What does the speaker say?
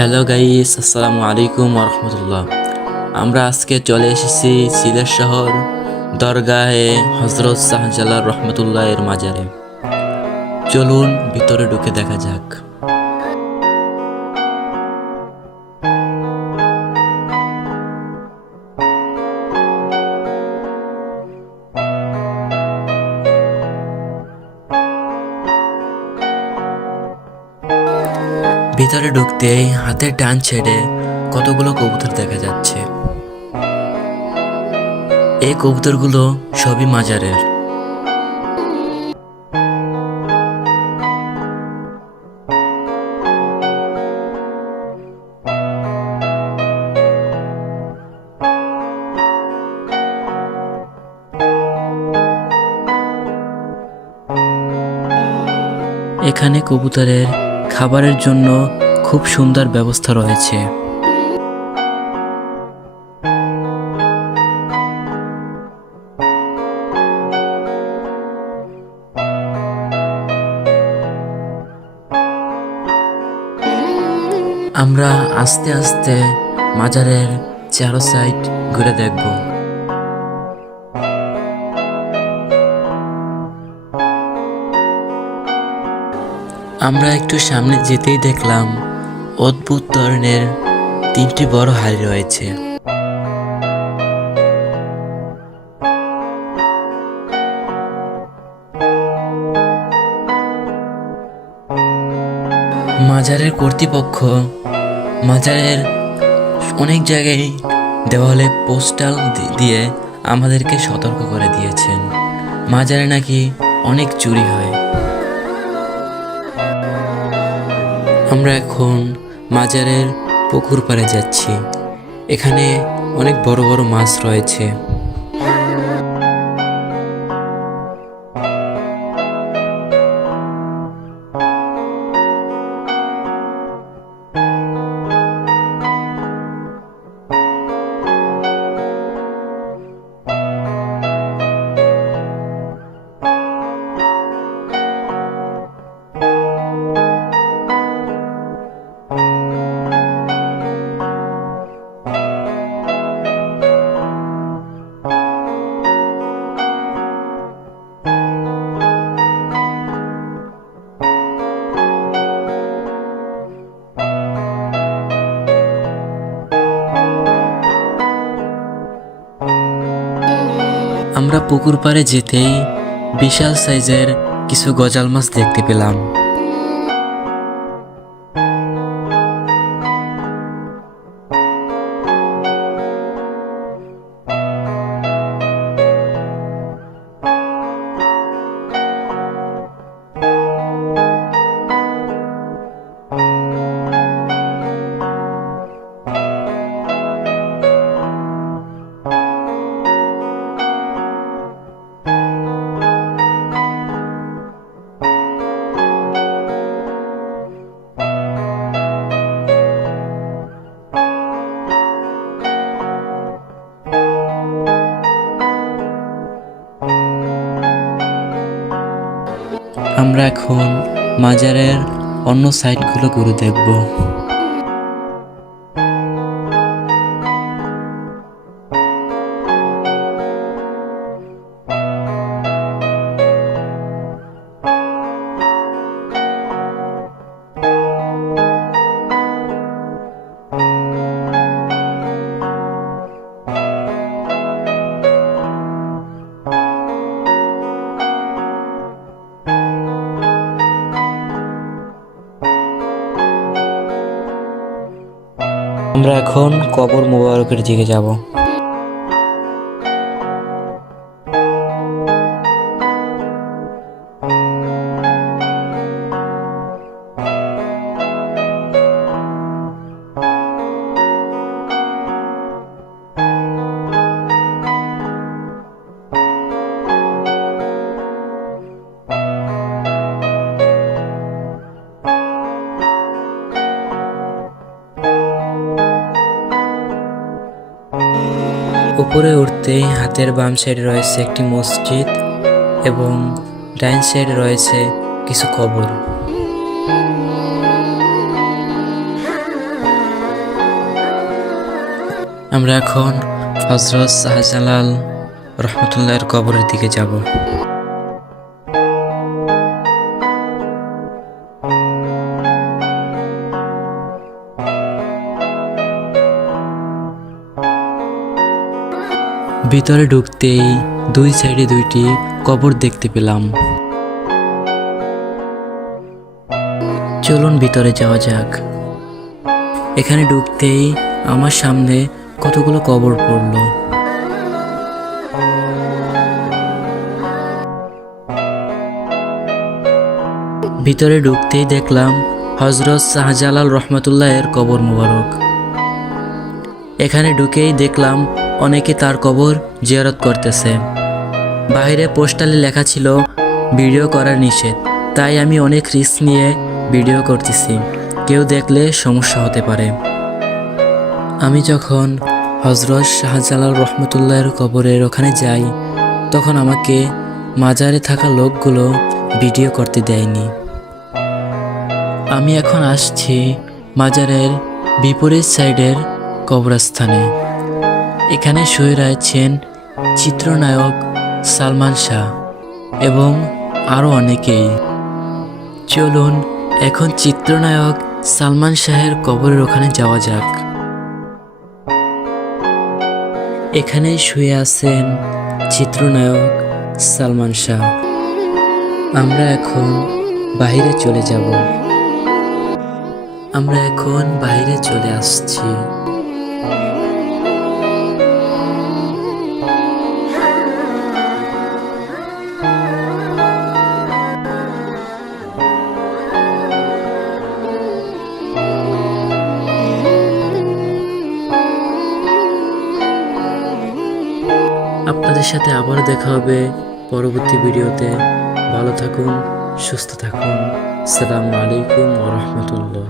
Hello guys, আসসালামু আলাইকুম ওরহমতুল্লাহ। আমরা আজকে চলে এসেছি সিলেট শহর দরগাহে হজরত শাহজালাল রহমতুল্লাহ এর মাজারে। চলুন ভিতরে ঢুকে দেখা যাক। ভিতরে ঢুকতেই হাতের ডান ছেড়ে কতগুলো কবুতর দেখা যাচ্ছে। এই কবুতরগুলো সবই মাজারের। এখানে কবুতরের খাবারের জন্য খুব সুন্দর ব্যবস্থা রয়েছে। আমরা আস্তে আস্তে মাজারের চারো সাইড ঘুরে দেখব। আমরা একটু সামনে যেতেই দেখলাম অদ্ভুত ধরনের তিনটি বড় হাড়ি রয়েছে। মাজারের কর্তৃপক্ষ মাজারের অনেক জায়গায় দেওয়ালে পোস্টাল দিয়ে আমাদেরকে সতর্ক করে দিয়েছেন, মাজারে নাকি অনেক চুরি হয়। আমরা এখন মাজারের পুকুর পাড়ে যাচ্ছি। এখানে অনেক বড় বড় মাছ রয়েছে। আমরা পুকুর পাড়ে যেতেই বিশাল সাইজের কিছু গজাল মাছ দেখতে পেলাম। আমরা এখন মাজারের অন্য সাইডগুলো ঘুরে দেখব। আমরা এখন কবর মোবারকের দিকে যাব। উপরে উঠতেই হাতের বাম সাইডে রয়েছে একটি মসজিদ এবং ডাইন সাইডে রয়েছে কিছু কবর। আমরা এখন হযরত শাহজালাল রহমতুল্লাহের কবরের দিকে যাব। ভিতরে ঢুকতেই দুই সাইডে দুইটি কবর দেখতে পেলাম। চলুন ভিতরে যাওয়া যাক। এখানে ঢুকতেই আমার সামনে কতগুলো কবর পড়ল। ভিতরে ঢুকতেই দেখলাম হযরত শাহজালাল রহমতুল্লাহের কবর মোবারক। এখানে ঢুকেই দেখলাম অনেকে তার কবর জিয়ারত করতেছে। বাইরে পোস্টারে লেখা ছিল ভিডিও করা নিষেধ, তাই আমি অনেক রিস্ক নিয়ে ভিডিও করতেছি, কেউ দেখলে সমস্যা হতে পারে। আমি যখন হযরত শাহজালাল রহমতুল্লাহের কবরের ওখানে যাই, তখন আমাকে মাজারে থাকা লোকগুলো ভিডিও করতে দেয়নি। আমি এখন আসছি মাজারের বিপরীত সাইডের কবরস্থানে। এখানে শুয়ে রয়েছেন চিত্রনায়ক সালমান শাহ এবং আরও অনেকেই। চলুন এখন চিত্রনায়ক সালমান শাহের কবরের ওখানে যাওয়া যাক। এখানে শুয়ে আছেন চিত্রনায়ক সালমান শাহ। আমরা এখন বাইরে চলে যাব। আমরা এখন বাইরে চলে আসছি। আপনাদের সাথে আবার দেখা হবে পরবর্তী ভিডিওতে। ভালো থাকুন, সুস্থ থাকুন। আসসালামু আলাইকুম ওয়া রাহমাতুল্লাহ।